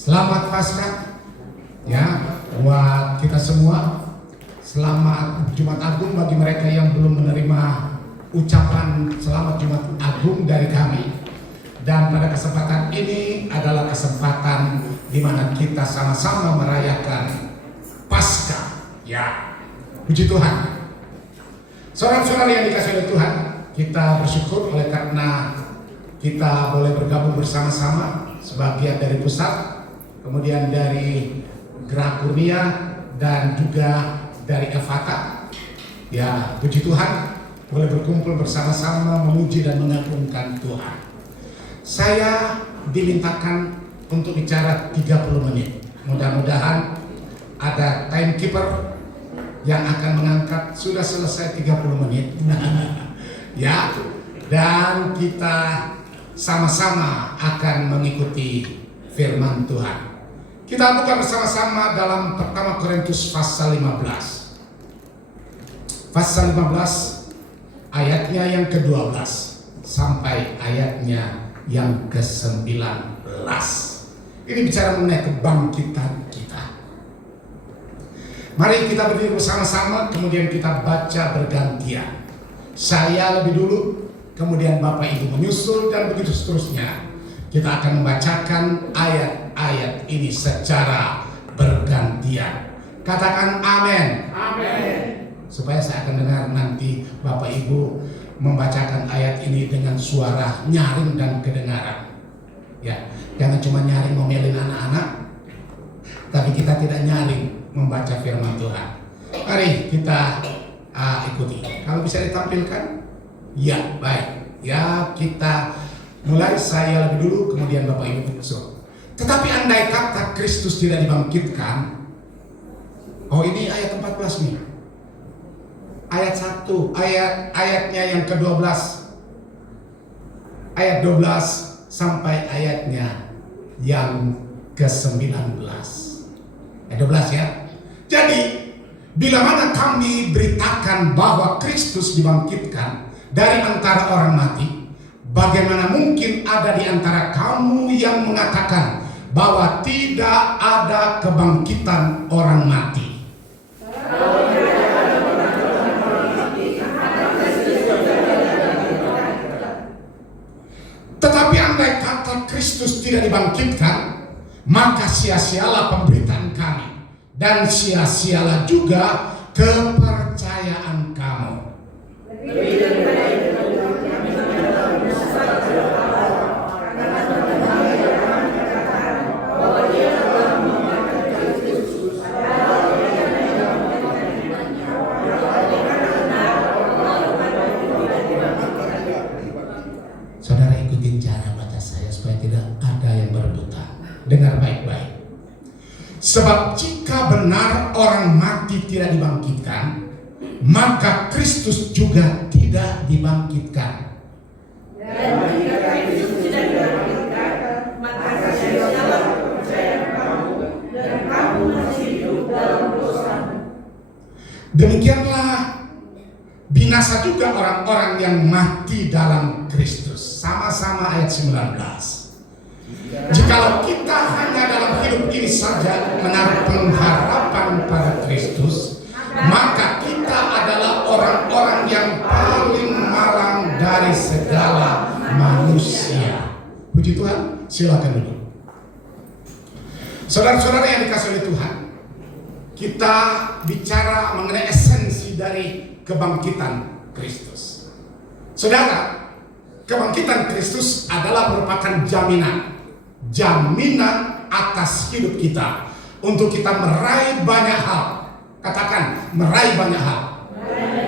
Selamat Paskah ya buat kita semua. Selamat Jumat Agung bagi mereka yang belum menerima ucapan selamat Jumat Agung dari kami. Dan pada kesempatan ini adalah kesempatan di mana kita sama-sama merayakan Paskah. Ya, puji Tuhan. Saudara-saudara yang dikasihi oleh Tuhan, kita bersyukur oleh karena kita boleh bergabung bersama-sama, sebagian dari pusat, kemudian dari Gerah Kurnia, dan juga dari Efata. Ya, puji Tuhan, boleh berkumpul bersama-sama memuji dan mengagungkan Tuhan. Saya dimintakan untuk bicara 30 menit. Mudah-mudahan ada timekeeper yang akan mengangkat sudah selesai 30 menit. Ya, dan kita sama-sama akan mengikuti firman Tuhan. Kita buka bersama-sama dalam pertama Korintus pasal 15. Pasal 15 ayatnya yang ke-12 sampai ayatnya yang ke-19. Ini bicara mengenai kebangkitan kita. Mari kita berdiri bersama-sama, kemudian kita baca bergantian. Saya lebih dulu, kemudian Bapak Ibu menyusul, dan begitu seterusnya. Kita akan membacakan ayat-ayat ini secara bergantian. Katakan amin. Amin. Supaya saya akan dengar nanti Bapak Ibu membacakan ayat ini dengan suara nyaring dan kedengaran. Ya, jangan cuma nyaring ngomelin anak-anak, tapi kita tidak nyaring membaca firman Tuhan. Mari kita ikuti. Kalau bisa ditampilkan, ya baik. Ya, kita mulai. Saya lebih dulu, kemudian Bapak Ibu menyusul. Tetapi andai kata Kristus tidak dibangkitkan, oh ini ayat 14 nih. Ayat 1, ayatnya yang ke-12. Ayat 12 sampai ayatnya yang ke-19. Ayat 12 ya. Jadi, bila mana kami beritakan bahwa Kristus dibangkitkan dari antara orang mati, bagaimana mungkin ada di antara kamu yang mengatakan bahwa tidak ada kebangkitan orang mati? Tetapi andai kata Kristus tidak dibangkitkan, maka sia-sialah pemberitaan kami, dan sia-sialah juga kepercayaan kamu. Saudara ikutin cara baca saya supaya tidak ada yang berbuta. Dengar baik-baik. Sebab jika benar orang mati tidak dibangkitkan, maka Kristus juga tidak dibangkitkan. Dan jika Kristus tidak dibangkitkan, maka sia-sialah kepercayaan kamu, dan kamu masih hidup dalam dosa. Demikianlah binasa juga orang-orang yang mati dalam Kristus. Sama-sama ayat 19. Jikalau kita hanya dalam hidup ini saja menaruh pengharapan pada Kristus, maka kita adalah orang-orang yang paling malang dari segala manusia. Puji Tuhan, silakan duduk. Saudara-saudara yang dikasihi oleh Tuhan, kita bicara mengenai esensi dari kebangkitan Kristus. Saudara, kebangkitan Kristus adalah merupakan jaminan atas hidup kita untuk kita meraih banyak hal. Katakan, meraih banyak hal.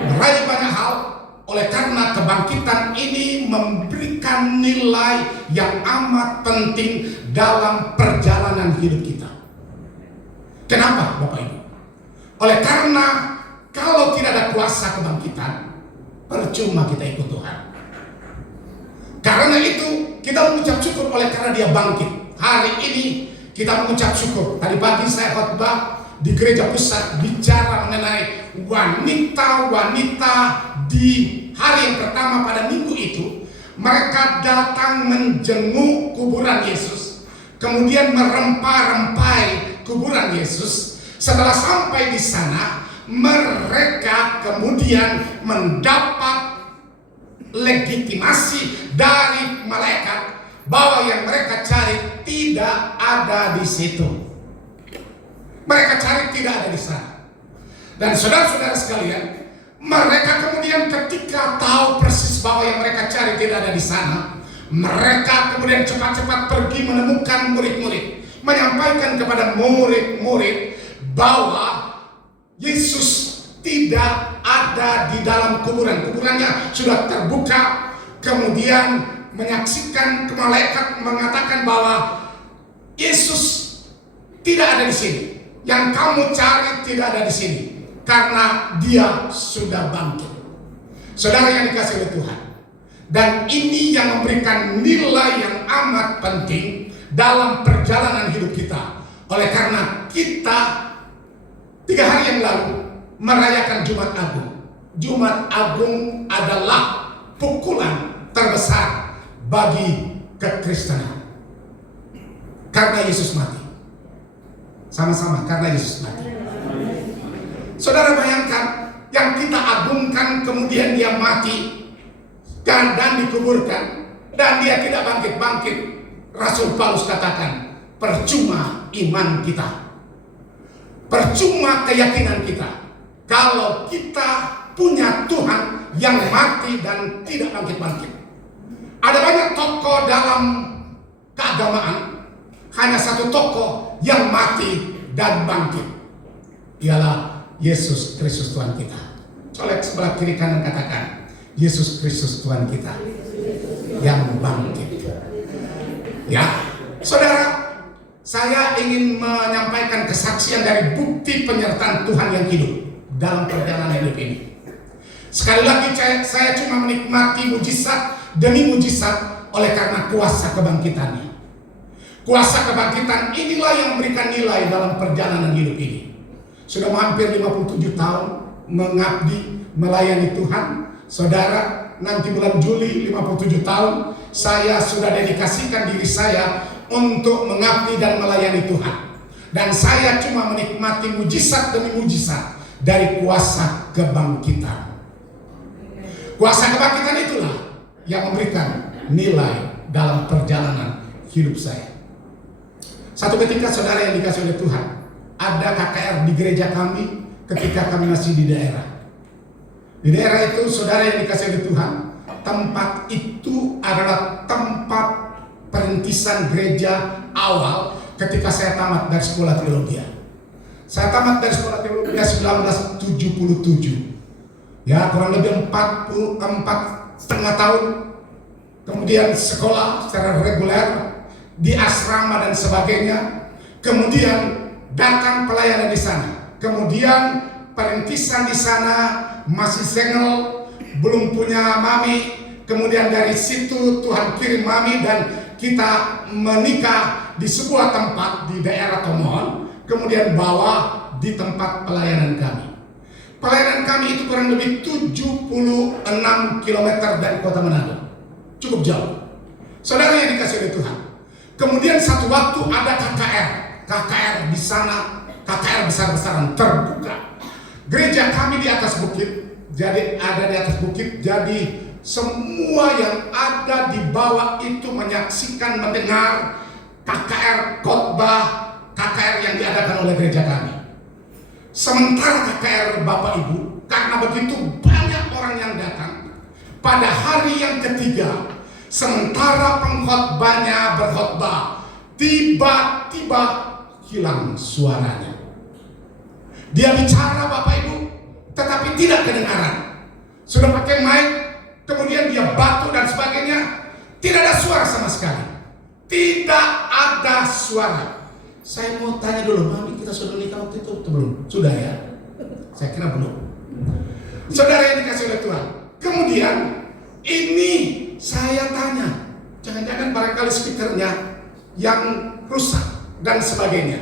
Meraih banyak hal oleh karena kebangkitan ini memberikan nilai yang amat penting dalam perjalanan hidup kita. Kenapa, Bapak Ibu? Oleh karena kalau tidak ada kuasa kebangkitan, percuma kita ikut Tuhan. Karena itu kita mengucap syukur oleh karena Dia bangkit. Hari ini kita mengucap syukur. Tadi pagi saya khotbah di gereja pusat bicara mengenai wanita-wanita di hari yang pertama pada minggu itu. Mereka datang menjenguk kuburan Yesus. kemudian merempah-rempai kuburan Yesus. Setelah sampai di sana, mereka kemudian mendapat legitimasi dari malaikat bahwa yang mereka cari tidak ada di situ. Mereka cari tidak ada di sana. Dan saudara-saudara sekalian, mereka kemudian ketika tahu persis bahwa yang mereka cari tidak ada di sana, mereka kemudian cepat-cepat pergi menemukan murid-murid, menyampaikan kepada murid-murid bahwa Yesus tidak ada di dalam kuburan. Kuburannya sudah terbuka. Kemudian menyaksikan ke malaikat mengatakan bahwa Yesus tidak ada di sini. Yang kamu cari tidak ada di sini karena dia sudah bangkit. Saudara yang dikasihi oleh Tuhan, dan ini yang memberikan nilai yang amat penting dalam perjalanan hidup kita. Oleh karena kita 3 hari yang lalu merayakan Jumat Agung. Jumat Agung adalah pukulan terbesar bagi kekristenan. Karena Yesus mati. Sama-sama, karena Yesus mati. Saudara bayangkan, yang kita agungkan kemudian dia mati dan dikuburkan, dan dia tidak bangkit-bangkit. Rasul Paulus katakan, percuma iman kita, percuma keyakinan kita, kalau kita punya Tuhan yang mati dan tidak bangkit-bangkit. Ada banyak tokoh dalam keagamaan, hanya satu tokoh yang mati dan bangkit, ialah Yesus Kristus Tuhan kita. Colek sebelah kiri kanan, katakan, Yesus Kristus Tuhan kita yang bangkit. Ya, saudara, saya ingin menyampaikan kesaksian dari bukti penyertaan Tuhan yang hidup dalam perjalanan hidup ini. Sekali lagi saya cuma menikmati mujizat demi mujizat oleh karena kuasa kebangkitannya. Kuasa kebangkitan inilah yang memberikan nilai dalam perjalanan hidup ini. Sudah hampir 57 tahun mengabdi melayani Tuhan. Saudara, nanti bulan Juli 57 tahun saya sudah dedikasikan diri saya untuk mengabdi dan melayani Tuhan. Dan saya cuma menikmati mujizat demi mujizat dari kuasa kebangkitan. Kuasa kebangkitan itulah yang memberikan nilai dalam perjalanan hidup saya. Satu ketika, saudara yang dikasih oleh Tuhan, ada KKR di gereja kami ketika kami masih di daerah. Di daerah itu, saudara yang dikasih oleh Tuhan, tempat itu adalah tempat perintisan gereja awal ketika saya tamat dari sekolah teologi. Saya tamat dari sekolah teologi 1977. Ya, kurang lebih 4,5 tahun. Kemudian sekolah secara reguler di asrama dan sebagainya. Kemudian datang pelayanan di sana. Kemudian perintisan di sana, masih single, belum punya mami. Kemudian dari situ Tuhan kirim mami dan kita menikah di sebuah tempat di daerah Tomohon. Kemudian bawa di tempat pelayanan kami. Pelayanan kami itu kurang lebih 76 km dari kota Manado. Cukup jauh. Saudara yang dikasih oleh Tuhan. Kemudian satu waktu ada KKR di sana, KKR besar-besaran terbuka. Gereja kami di atas bukit, jadi ada di atas bukit, jadi semua yang ada di bawah itu menyaksikan, mendengar KKR khotbah, KKR yang diadakan oleh gereja kami. Sementara KKR Bapak Ibu, karena begitu banyak orang yang datang, pada hari yang ketiga, sementara pengkhotbahnya berkhotbah, tiba-tiba hilang suaranya. Dia bicara Bapak Ibu, tetapi tidak kedengaran. Sudah pakai mic, kemudian dia batu dan sebagainya, tidak ada suara sama sekali. Tidak ada suara. Saya mau tanya dulu, mami kita sudah nikah waktu itu atau belum? Sudah ya? Saya kira belum. Saudara yang dikasih oleh Tuhan. Kemudian ini saya tanya, jangan-jangan barangkali speakernya yang rusak dan sebagainya.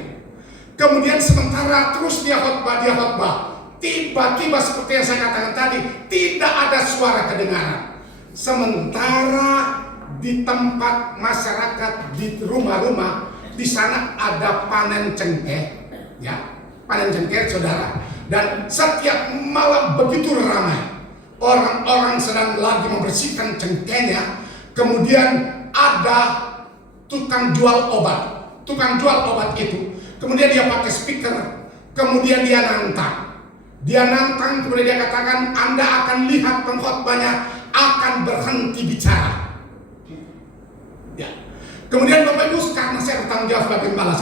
Kemudian sementara terus dia khotbah, tiba-tiba seperti yang saya katakan tadi, tidak ada suara kedengaran. Sementara di tempat masyarakat, di rumah-rumah, di sana ada panen cengkeh, ya, panen cengkeh saudara. Dan setiap malam begitu ramai, orang-orang sedang lagi membersihkan cengkehnya. Kemudian ada tukang jual obat, itu. Kemudian dia pakai speaker, kemudian dia nantang, kemudian dia katakan, Anda akan lihat pengkhotbahnya akan berhenti bicara. Ya. Kemudian Bapak Ibu, karena saya bertanggung jawab sebagai gembala,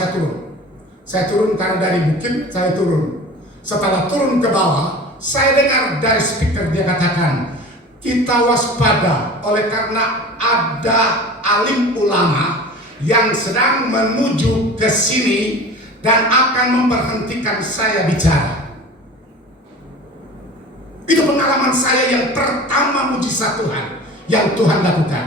saya turun karena dari bukit saya turun. Setelah turun ke bawah, saya dengar dari speaker dia katakan, kita waspada oleh karena ada alim ulama yang sedang menuju ke sini dan akan memberhentikan saya bicara. Itu pengalaman saya yang pertama mujizat Tuhan yang Tuhan lakukan.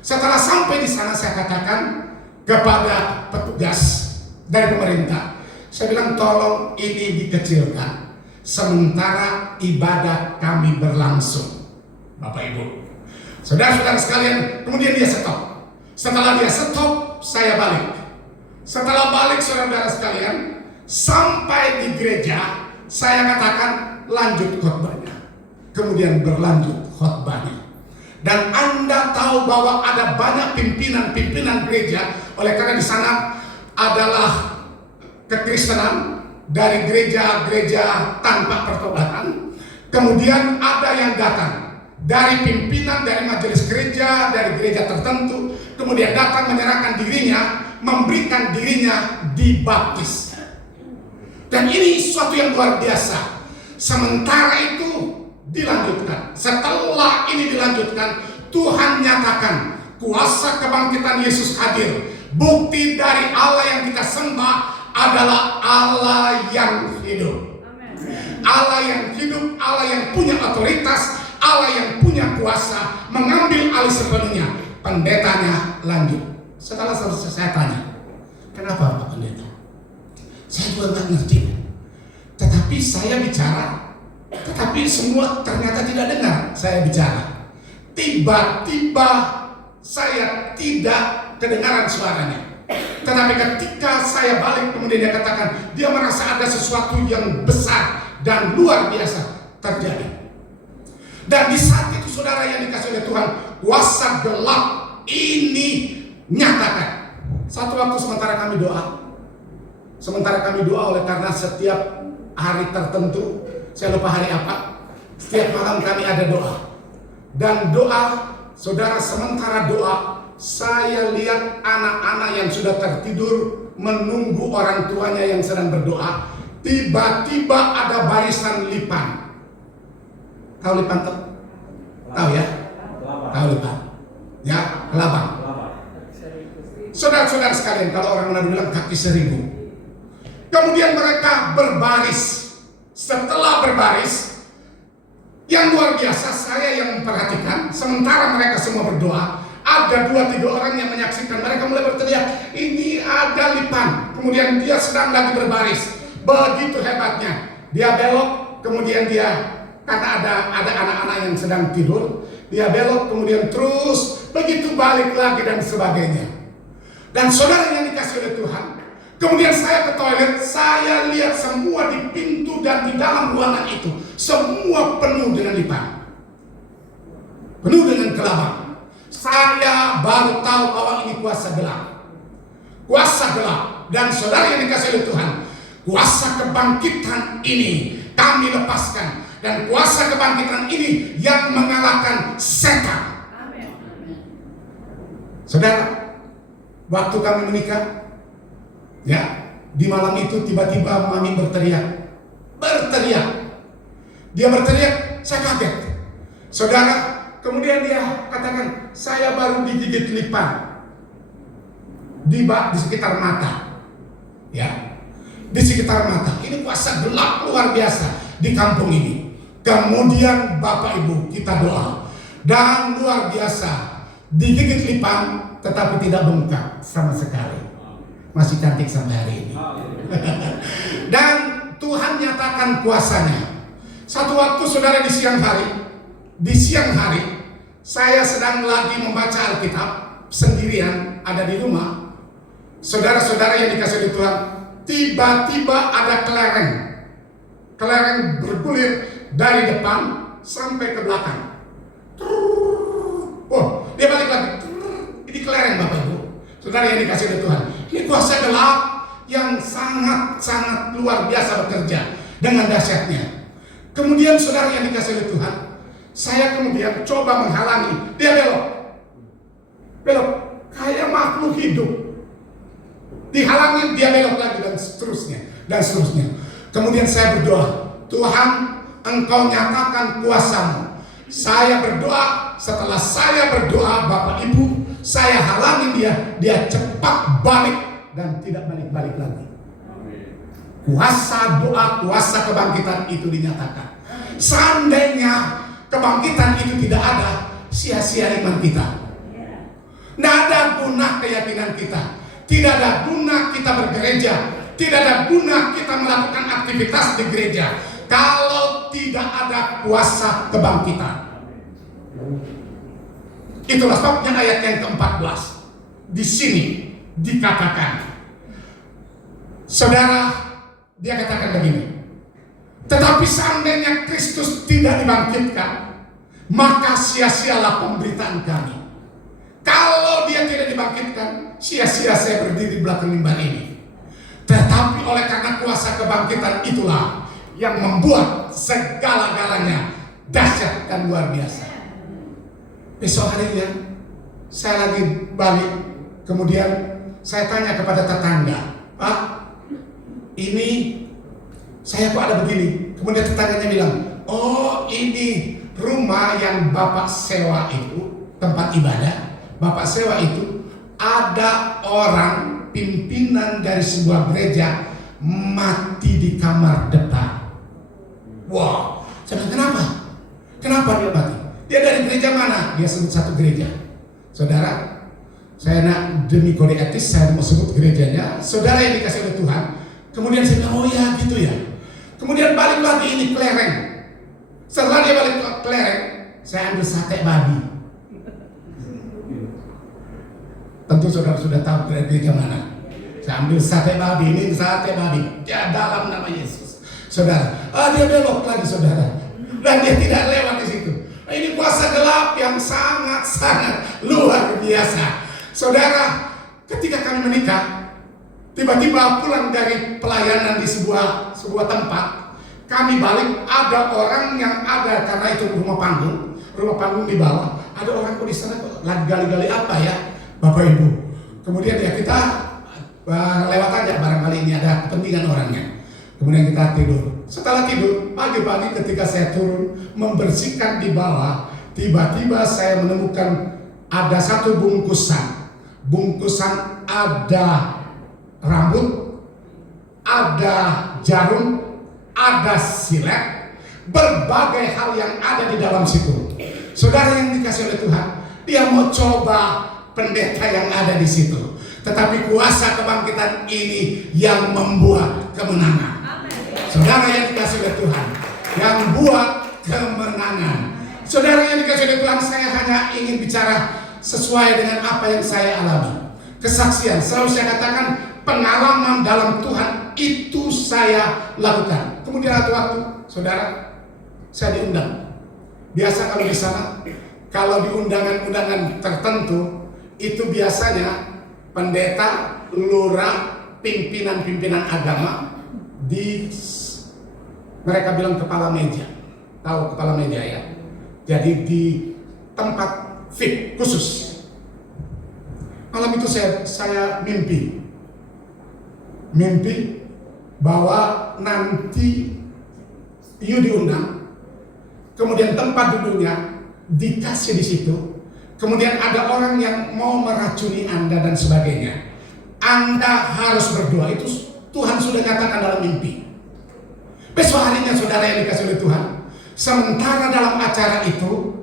Setelah sampai di sana, saya katakan kepada petugas dari pemerintah, saya bilang tolong ini dikecilkan sementara ibadah kami berlangsung. Bapak Ibu, saudara-saudara sekalian, kemudian dia stop. Setelah dia stop, saya balik. Setelah balik, saudara-saudara sekalian, sampai di gereja, saya katakan lanjut khotbahnya. Kemudian berlanjut khotbahnya. Dan Anda tahu bahwa ada banyak pimpinan gereja, oleh karena di sana adalah kekristenan dari gereja-gereja tanpa pertobatan. Kemudian ada yang datang dari pimpinan, dari majelis gereja, dari gereja tertentu, kemudian datang menyerahkan dirinya, memberikan dirinya dibaptis. Dan ini sesuatu yang luar biasa. Sementara itu dilanjutkan. Setelah ini dilanjutkan, Tuhan nyatakan kuasa kebangkitan Yesus hadir. Bukti dari Allah yang kita sembah adalah Allah yang hidup. Allah yang hidup, Allah yang punya otoritas, Allah yang punya kuasa mengambil alih sepenuhnya. Pendetanya lanjut. Setelah selesai saya tanya, kenapa Pak Pendeta? Saya juga nggak ngerti. Tetapi saya bicara, tetapi semua ternyata tidak dengar saya bicara. Tiba-tiba saya tidak kedengaran suaranya. Tetapi ketika saya balik, kemudian dia katakan dia merasa ada sesuatu yang besar dan luar biasa terjadi. Dan di saat itu saudara yang dikasih oleh Tuhan, kuasa gelap ini nyatakan. Satu waktu sementara kami doa oleh karena setiap hari tertentu, saya lupa hari apa, setiap malam kami ada doa. Dan doa, saudara, sementara doa, saya lihat anak-anak yang sudah tertidur menunggu orang tuanya yang sedang berdoa. Tiba-tiba ada barisan lipan. Tahu lipan tuh? Tahu ya? Tahu lipan? Ya, kelabang. Saudara-saudara sekalian, kalau orang Manado bilang kaki seribu. Kemudian mereka berbaris. Setelah berbaris, yang luar biasa saya yang memperhatikan, sementara mereka semua berdoa, ada 2-3 orang yang menyaksikan. Mereka mulai berteriak, ini ada lipan. Kemudian dia sedang lagi berbaris. Begitu hebatnya. Dia belok, kemudian dia, karena ada anak-anak yang sedang tidur, dia belok, kemudian terus, begitu balik lagi dan sebagainya. Dan saudara yang dikasih oleh Tuhan, kemudian saya ke toilet, saya lihat semua di pintu dan di dalam ruangan itu, semua penuh dengan lipan, penuh dengan kelabang. Saya baru tahu bahwa ini kuasa gelap. Kuasa gelap. Dan saudara yang dikasih oleh Tuhan, kuasa kebangkitan ini kami lepaskan. Dan kuasa kebangkitan ini yang mengalahkan setan. Saudara, waktu kami menikah, ya, di malam itu tiba-tiba mami berteriak. Dia berteriak, saya kaget. Saudara, kemudian dia katakan, saya baru digigit lipan di sekitar mata. Ya, di sekitar mata. Ini kuasa gelap luar biasa di kampung ini. Kemudian Bapak Ibu kita doa, dan luar biasa digigit lipan tetapi tidak bengkak sama sekali, masih cantik sampai hari ini. Dan Tuhan nyatakan kuasanya. Satu waktu saudara di siang hari saya sedang lagi membaca Alkitab sendirian, ada di rumah. Saudara-saudara yang dikasihi oleh Tuhan, tiba-tiba ada kelereng. Kelereng bergulir dari depan sampai ke belakang. Oh, dia balik lagi. Ini kelereng Bapak Ibu. Saudara yang dikasihi oleh Tuhan, ini kuasa gelap yang sangat-sangat luar biasa bekerja dengan dahsyatnya. Kemudian saudara yang dikasihi oleh Tuhan, saya kemudian coba menghalangi. Dia belok kayak makhluk hidup. Dihalangi, dia belok lagi dan seterusnya. Kemudian saya berdoa, Tuhan, Engkau nyatakan kuasa-Mu. Saya berdoa, setelah saya berdoa Bapak Ibu, saya halangi dia cepat balik dan tidak balik-balik lagi. Kuasa doa, kuasa kebangkitan itu dinyatakan. Seandainya kebangkitan itu tidak ada, sia-sia iman kita. Tidak ada guna keyakinan kita. Tidak ada guna kita bergereja. Tidak ada guna kita melakukan aktivitas di gereja kalau tidak ada kuasa kebangkitan. Itulah sebabnya ayat yang ke-14 di sini dikatakan, saudara, dia katakan begini, tetapi seandainya Kristus tidak dibangkitkan, maka sia-sialah pemberitaan kami. Kalau dia tidak dibangkitkan, sia-sia saya berdiri di belakang mimbar ini. Tetapi oleh karena kuasa kebangkitan itulah yang membuat segala-galanya dahsyat dan luar biasa. Besok harinya saya lagi balik, kemudian saya tanya kepada tetangga, Pak, ini saya kok ada begini. Kemudian tetangganya bilang, oh ini rumah yang Bapak sewa itu, tempat ibadah Bapak sewa itu, ada orang pimpinan dari sebuah gereja mati di kamar depan. Wow, saya bilang, kenapa? Kenapa dia mati? Dia dari gereja mana? Dia sebut satu gereja. Saudara, saya nak demi kode etis saya mau sebut gerejanya. Saudara yang dikasih oleh Tuhan. Kemudian saya bilang, oh ya gitu ya. Kemudian balik lagi ini kelereng. Setelah dia balik ke kelereng, saya ambil sate babi. Tentu saudara sudah tahu gereja mana. Saya ambil sate babi, ini sate babi. Ya dalam nama Yesus. Saudara, dia belok lagi saudara. Dan dia tidak lewat di situ. Ini kuasa gelap yang sangat-sangat luar biasa. Saudara, ketika kami menikah, tiba-tiba pulang dari pelayanan di sebuah tempat, kami balik, ada orang yang ada, karena itu rumah panggung di bawah, ada orang kok di sana kok lagi gali-gali apa ya, Bapak Ibu. Kemudian ya kita lewat aja, barangkali ini ada kepentingan orangnya. Kemudian kita tidur. Setelah tidur, pagi-pagi ketika saya turun membersihkan di bawah, tiba-tiba saya menemukan ada satu bungkusan. Bungkusan ada rambut, ada jarum, ada silet, berbagai hal yang ada di dalam situ. Saudara yang dikasih oleh Tuhan, dia mau coba pendeta yang ada di situ. Tetapi kuasa kebangkitan ini yang membuat kemenangan. Saudara yang dikasih oleh Tuhan, yang buat kemenangan. Saudara yang dikasih oleh Tuhan, saya hanya ingin bicara sesuai dengan apa yang saya alami. Kesaksian, selalu saya katakan pengalaman dalam Tuhan itu saya lakukan. Kemudian satu waktu, saudara, saya diundang. Biasa kalau di sana, kalau di undangan-undangan tertentu, itu biasanya pendeta, lurah, pimpinan-pimpinan agama mereka bilang kepala meja. Tahu kepala meja ya? Jadi di tempat VIP khusus. Malam itu saya mimpi bahwa nanti you diundang, kemudian tempat duduknya dikasih di situ, kemudian ada orang yang mau meracuni Anda dan sebagainya. Anda harus berdoa. Itu Tuhan sudah katakan dalam mimpi. Besok harinya saudara yang dikasih oleh Tuhan, sementara dalam acara itu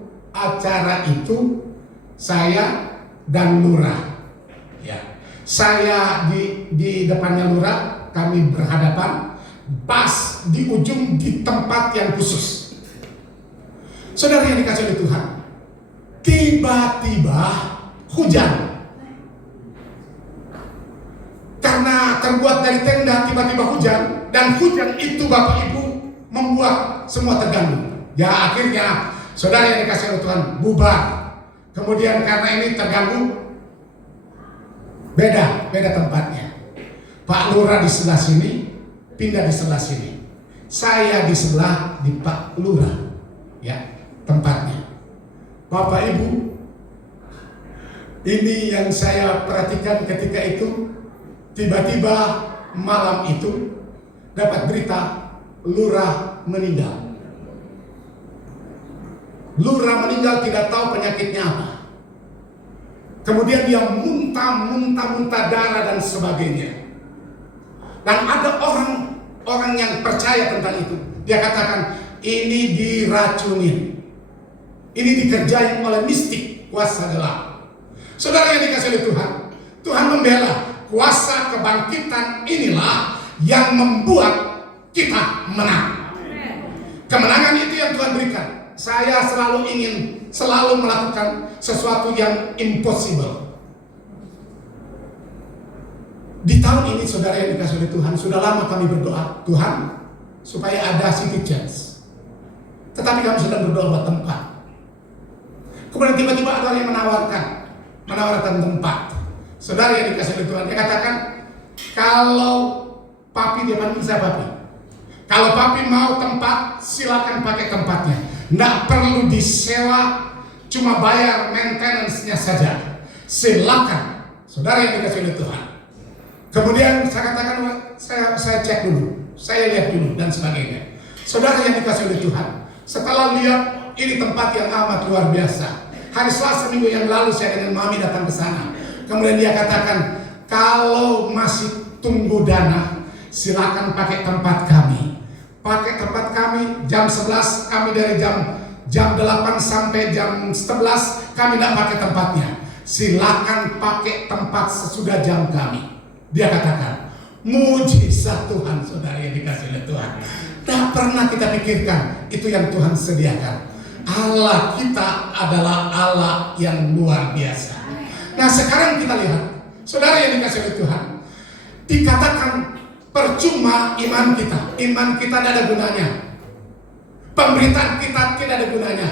saya dan lurah, ya, saya di depannya lurah, kami berhadapan, pas di ujung di tempat yang khusus. Saudara yang dikasih oleh Tuhan, tiba-tiba hujan. karena terbuat dari tenda, tiba-tiba hujan, dan hujan itu Bapak Ibu membuat semua terganggu. Ya akhirnya saudara yang dikasih oleh Tuhan bubar. Kemudian karena ini terganggu, beda tempatnya. Pak Lurah di sebelah sini, pindah di sebelah sini. Saya di sebelah di Pak Lurah, ya tempatnya. Bapak Ibu, ini yang saya perhatikan ketika itu, tiba-tiba malam itu dapat berita Lurah meninggal. Lurah meninggal, tidak tahu penyakitnya apa. Kemudian dia muntah darah dan sebagainya. Dan ada orang yang percaya tentang itu. Dia katakan ini diracunin, ini dikerjain oleh mistik, kuasa gelap. Saudara yang dikasih oleh Tuhan, Tuhan membela kuasa kebangkitan inilah yang membuat kita menang. Kemenangan itu yang Tuhan berikan. Saya ingin selalu melakukan sesuatu yang impossible. Di tahun ini saudara yang dikasih oleh Tuhan, sudah lama kami berdoa, Tuhan supaya ada city church. Tetapi kami sedang berdoa buat tempat. Kemudian tiba-tiba ada yang menawarkan tempat. Saudara yang dikasih oleh Tuhan, dia katakan, kalau papi, dia panggil saya papi. Kalau papi mau tempat, silakan pakai tempatnya. Nggak perlu disewa, cuma bayar maintenance-nya saja. Silakan, saudara yang dikasih oleh Tuhan. Kemudian saya katakan, saya cek dulu, saya lihat dulu dan sebagainya. Saudara yang dikasih oleh Tuhan, setelah lihat ini tempat yang amat luar biasa. Hari Selasa minggu yang lalu saya dengan Mami datang ke sana. Kemudian dia katakan, kalau masih tunggu dana, silakan pakai tempat kami. Pakai tempat kami jam 11, kami dari jam 8 sampai jam 11 kami tidak pakai tempatnya. Silakan pakai tempat sesudah jam kami. Dia katakan, mujizat Tuhan, saudara yang dikasih oleh Tuhan. Tak pernah kita pikirkan, itu yang Tuhan sediakan. Allah kita adalah Allah yang luar biasa. Nah sekarang kita lihat, saudara yang dikasih oleh Tuhan, dikatakan percuma iman kita tidak ada gunanya. Pemberitaan kita tidak ada gunanya.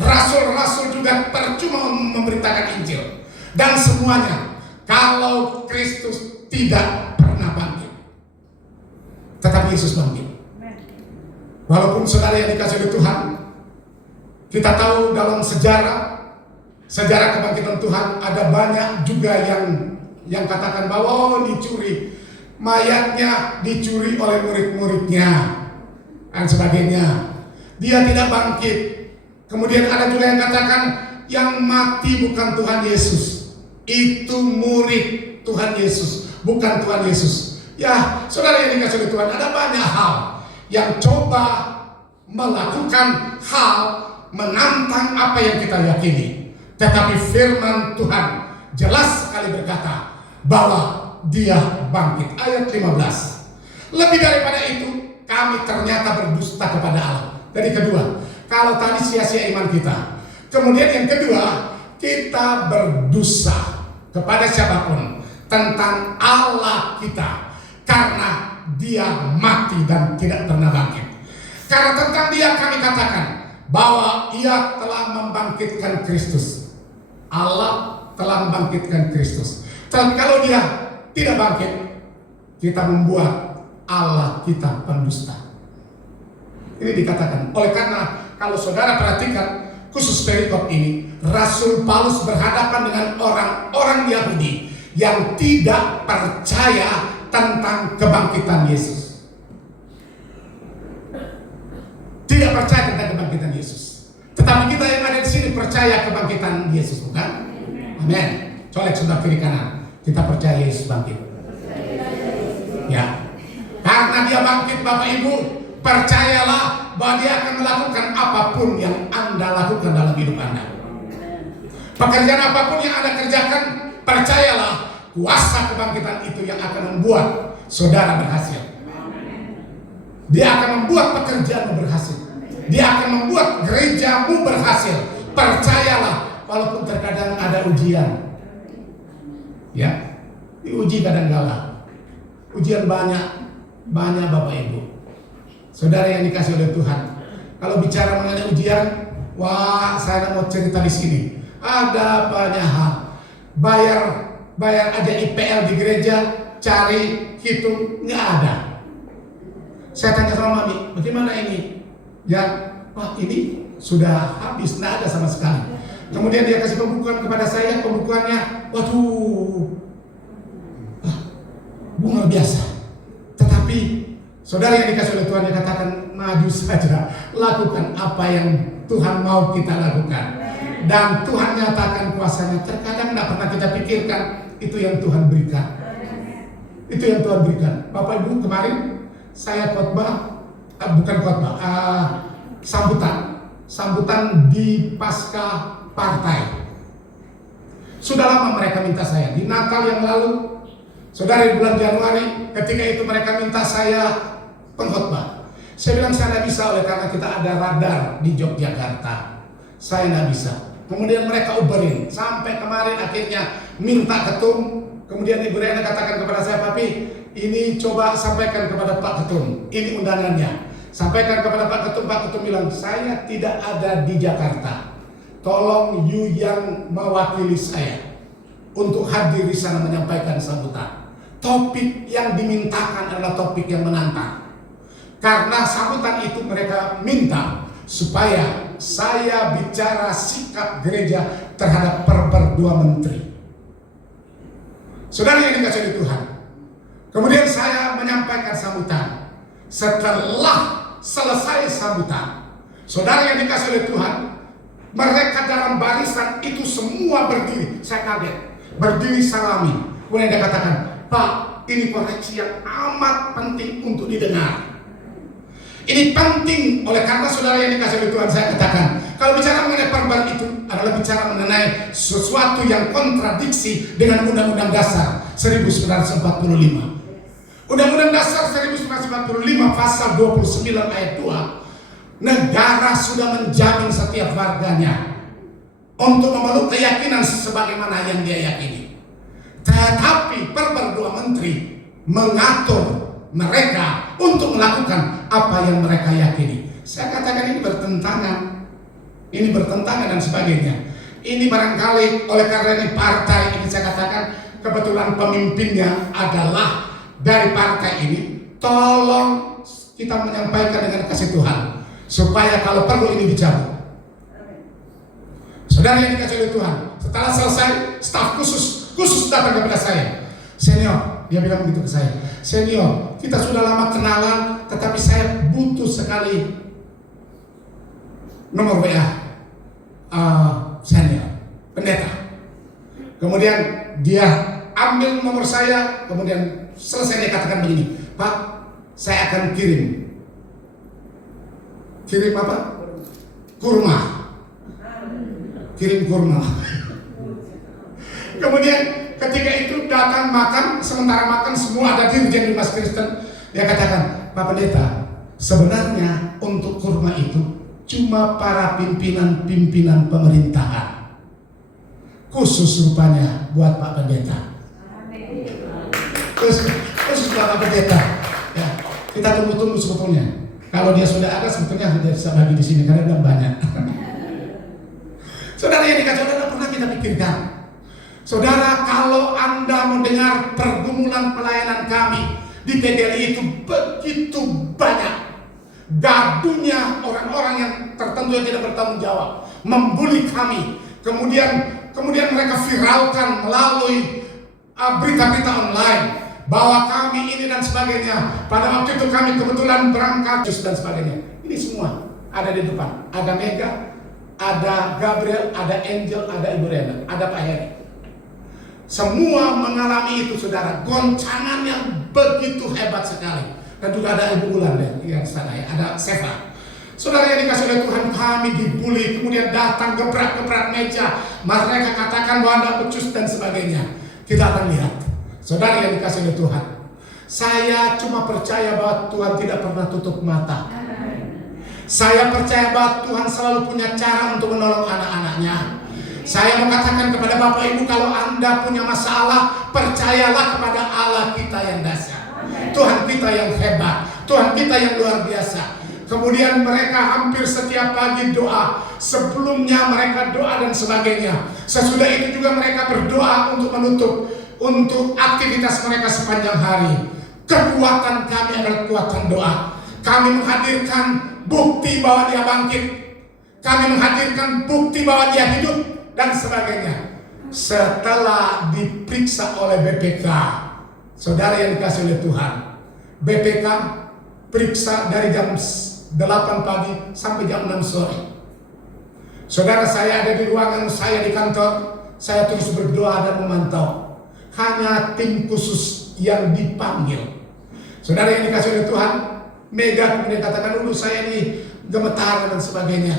Rasul-rasul juga percuma memberitakan Injil. Dan semuanya, kalau Kristus tidak pernah bangkit. Tetapi Yesus bangkit. Walaupun saudara yang dikasih oleh Tuhan, kita tahu dalam sejarah kebangkitan Tuhan, ada banyak juga yang katakan bahwa dicuri. Mayatnya dicuri oleh murid-muridnya dan sebagainya. Dia tidak bangkit. Kemudian ada juga yang katakan yang mati bukan Tuhan Yesus, itu murid Tuhan Yesus, bukan Tuhan Yesus. Ya, saudara yang dikasih oleh Tuhan, ada banyak hal yang coba melakukan hal menantang apa yang kita yakini. Tetapi firman Tuhan jelas sekali berkata bahwa Dia bangkit. Ayat 15. Lebih daripada itu, kami ternyata berdusta kepada Allah. Jadi kedua, kalau tadi sia-sia iman kita. Kemudian yang kedua, kita berdosa kepada siapapun tentang Allah kita, karena Dia mati dan tidak pernah bangkit. Karena tentang Dia kami katakan bahwa Ia telah membangkitkan Kristus. Allah telah membangkitkan Kristus. Dan kalau Dia tidak bangkit, kita membuat Allah kita pendusta. Ini dikatakan. Oleh karena kalau saudara perhatikan khusus perikop ini, Rasul Paulus berhadapan dengan orang-orang Yahudi yang tidak percaya tentang kebangkitan Yesus. Tidak percaya tentang kebangkitan Yesus. Tetapi kita yang ada di sini percaya kebangkitan Yesus, bukan? Amin. Colek sebelah kiri kanan. Kita percaya Yesus bangkit. Ya. Karena Dia bangkit, Bapak Ibu, percayalah bahwa Dia akan melakukan apapun yang Anda lakukan dalam hidup Anda. Pekerjaan apapun yang Anda kerjakan, percayalah kuasa kebangkitan itu yang akan membuat saudara berhasil. Dia akan membuat pekerjaanmu berhasil. Dia akan membuat gerejamu berhasil. Percayalah, walaupun terkadang ada ujian. Ya, diuji kadang-kala. Ujian banyak Bapak Ibu. Saudara yang dikasih oleh Tuhan. Kalau bicara mengenai ujian, wah saya mau cerita di sini. Ada banyak hal. Bayar ada IPL di gereja, cari, hitung, nggak ada. Saya tanya sama Mami, bagaimana ini? Ya, wah ini sudah habis, nggak ada sama sekali. Kemudian dia kasih pembukuan kepada saya, pembukuannya, waduh, bunga biasa. Tetapi saudara yang dikasih oleh Tuhan, dia katakan maju saja, lakukan apa yang Tuhan mau kita lakukan. Dan Tuhan nyatakan kuasanya. Terkadang tidak pernah kita pikirkan, itu yang Tuhan berikan. Itu yang Tuhan berikan. Bapak Ibu, kemarin saya sambutan di pasca partai. Sudah lama mereka minta saya. Di Natal yang lalu, saudara, di bulan Januari, ketika itu mereka minta saya pengkhotbah. Saya bilang saya tidak bisa, oleh karena kita ada radar di Yogyakarta. Saya tidak bisa. Kemudian mereka uberin. Sampai kemarin akhirnya minta ketum. Kemudian Ibu Rena katakan kepada saya, Papi, ini coba sampaikan kepada Pak Ketum. Ini undangannya. Sampaikan kepada Pak Ketum. Pak Ketum bilang, saya tidak ada di Jakarta. Tolong you yang mewakili saya untuk hadir di sana menyampaikan sambutan. Topik yang dimintakan adalah topik yang menantang. Karena sambutan itu mereka minta supaya saya bicara sikap gereja terhadap perper 2 menteri. Saudara yang dikasih oleh Tuhan. Kemudian saya menyampaikan sambutan. Setelah selesai sambutan, saudara yang dikasih oleh Tuhan, mereka dalam barisan itu semua berdiri. Saya kaget. Berdiri salami. Kemudian dia katakan, Pak, ini koreksi yang amat penting untuk didengar. Ini penting, oleh karena saudara yang dikasih oleh Tuhan, saya katakan, kalau bicara mengenai perban itu adalah bicara mengenai sesuatu yang kontradiksi dengan Undang-Undang Dasar 1945. Undang-Undang Dasar 1945 pasal 29 ayat 2, negara sudah menjamin setiap warganya untuk memeluk keyakinan sebagaimana yang dia yakini. Tetapi perper 2 menteri mengatur mereka untuk melakukan apa yang mereka yakini. Saya katakan ini bertentangan dan sebagainya. Ini barangkali oleh karena ini partai ini, saya katakan kebetulan pemimpinnya adalah dari partai ini. Tolong kita menyampaikan dengan kasih Tuhan supaya kalau perlu ini dicabut. Saudara yang dikasih oleh Tuhan, setelah selesai, staf khusus datang kepada saya. Senior, dia bilang begitu ke saya. Senior, kita sudah lama kenalan, tetapi saya butuh sekali nomor WA senior, pendeta. Kemudian dia ambil nomor saya, kemudian selesai dia katakan begini, Pak, saya akan kirim apa? Kurma. Kirim kurma. Kemudian ketika itu datang makan, sementara makan semua ada dirjen Dimas Kristen. Dia katakan, Pak Pendeta, sebenarnya untuk kurma itu cuma para pimpinan pemerintahan. Khusus rupanya buat Pak Pendeta. Khusus buat Pak Pendeta. Ya, kita tunggu sebetulnya. Kalau dia sudah ada, sebetulnya sudah bisa bagi di sini karena udah banyak. Saudara yang dikasih, saudara pernah kita pikirkan, saudara, kalau Anda mendengar pergumulan pelayanan kami di PGRI itu begitu banyak, gaduhnya orang-orang yang tertentu yang tidak bertanggung jawab, membuli kami, kemudian mereka viralkan melalui berita-berita online bahwa kami ini dan sebagainya. Pada waktu itu kami kebetulan berangkat dan sebagainya. Ini semua ada di depan. Ada Mega, ada Gabriel, ada Angel, ada Ibu Rena, ada Pak Heri. Semua mengalami itu, saudara. Goncangan yang begitu hebat sekali. Dan juga ada Ibu Ulan yang sana ya, ada Seva. Saudara yang dikasih oleh Tuhan, kami dibully, kemudian datang gebrak meja. Mereka katakan bahwa Anda becus dan sebagainya. Kita akan lihat. Saudara yang dikasih oleh Tuhan, saya cuma percaya bahwa Tuhan tidak pernah tutup mata. Saya percaya bahwa Tuhan selalu punya cara untuk menolong anak-anaknya. Saya mau katakan kepada Bapak Ibu, kalau Anda punya masalah, percayalah kepada Allah kita yang dahsyat. Tuhan kita yang hebat, Tuhan kita yang luar biasa. Kemudian mereka hampir setiap pagi doa. Sebelumnya mereka doa dan sebagainya. Sesudah itu juga mereka berdoa untuk menutup untuk aktivitas mereka sepanjang hari. Kekuatan kami adalah kekuatan doa. Kami menghadirkan bukti bahwa dia bangkit. Kami menghadirkan bukti bahwa dia hidup dan sebagainya. Setelah diperiksa oleh BPK, saudara yang dikasih oleh Tuhan, BPK periksa dari jam 8 pagi sampai jam 6 sore. Saudara, saya ada di ruangan saya di kantor, saya terus berdoa dan memantau. Hanya tim khusus yang dipanggil. Saudara yang dikasih oleh Tuhan, Mega kemudian katakan dulu saya ini gemetar dan sebagainya,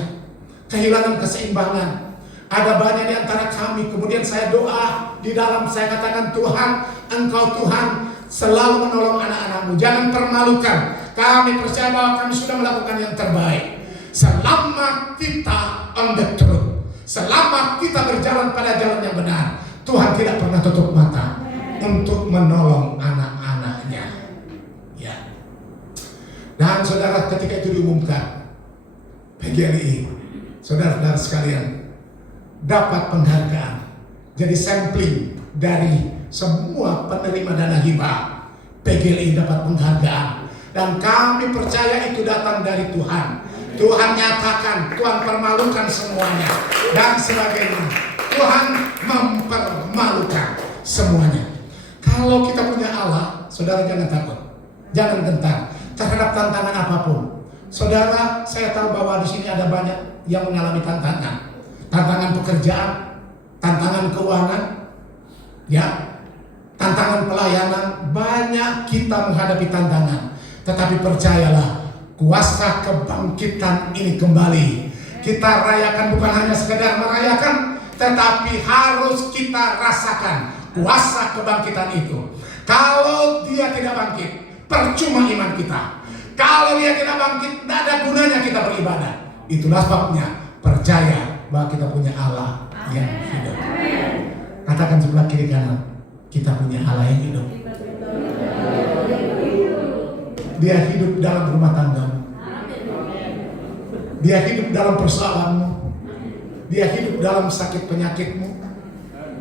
kehilangan keseimbangan. Ada banyak di antara kami. Kemudian saya doa di dalam, saya katakan, Tuhan, Engkau Tuhan selalu menolong anak-anakmu, jangan permalukan. Kami percaya bahwa kami sudah melakukan yang terbaik. Selama kita on the truth, selama kita berjalan pada jalan yang benar, Tuhan tidak pernah tutup mata untuk menolong anak-anaknya. Ya. Dan saudara, ketika itu diumumkan, PGRI, saudara-saudara sekalian, dapat penghargaan. Jadi sampling dari semua penerima dana hibah, PGRI dapat penghargaan. Dan kami percaya itu datang dari Tuhan. Tuhan nyatakan, Tuhan permalukan semuanya dan sebagainya. Tuhan mempermalukan semuanya. Kalau kita punya Allah, saudara jangan takut, jangan gentar terhadap tantangan apapun. Saudara, saya tahu bahwa di sini ada banyak yang mengalami tantangan. Tantangan pekerjaan, tantangan keuangan, ya, tantangan pelayanan. Banyak kita menghadapi tantangan. Tetapi percayalah, kuasa kebangkitan ini kembali. Kita rayakan, bukan hanya sekedar merayakan, tetapi harus kita rasakan kuasa kebangkitan itu. Kalau dia tidak bangkit, percuma iman kita. Kalau dia tidak bangkit, tidak ada gunanya kita beribadah. Itulah sebabnya percaya bahwa kita punya Allah yang hidup. Katakan sebelah kiri kanan, kita punya Allah yang hidup. Dia hidup dalam rumah tanggamu. Dia hidup dalam persoalanmu. Dia hidup dalam sakit penyakitmu.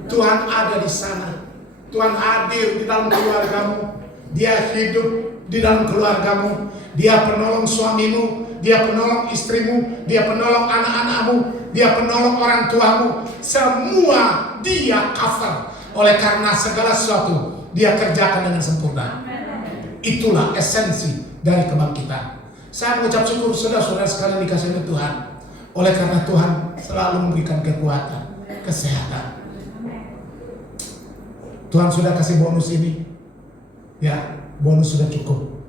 Tuhan ada di sana. Tuhan hadir di dalam keluargamu. Dia hidup di dalam keluargamu. Dia penolong suamimu, dia penolong istrimu, dia penolong anak-anakmu, dia penolong orang tuamu. Semua dia cover. Oleh karena segala sesuatu dia kerjakan dengan sempurna. Itulah esensi dari kebangkitan. Saya mengucap syukur saudara-saudara sekalian dikasih oleh Tuhan. Oleh karena Tuhan selalu memberikan kekuatan, kesehatan. Tuhan sudah kasih bonus ini. Ya, bonus sudah cukup.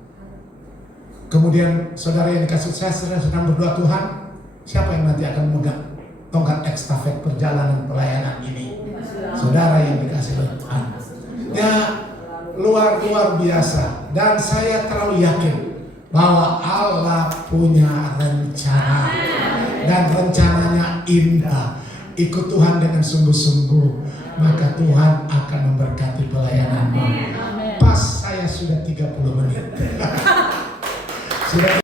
Kemudian saudara yang dikasih, saya sedang berdoa, Tuhan, siapa yang nanti akan memegang tongkat estafet perjalanan pelayanan ini? Saudara yang dikasih oleh Tuhan. Ya, luar biasa. Dan saya terlalu yakin bahwa Allah punya rencana. Dan rencananya indah. Ikut Tuhan dengan sungguh-sungguh, maka Tuhan akan memberkati pelayananmu. Pas saya sudah 30 menit. Sudah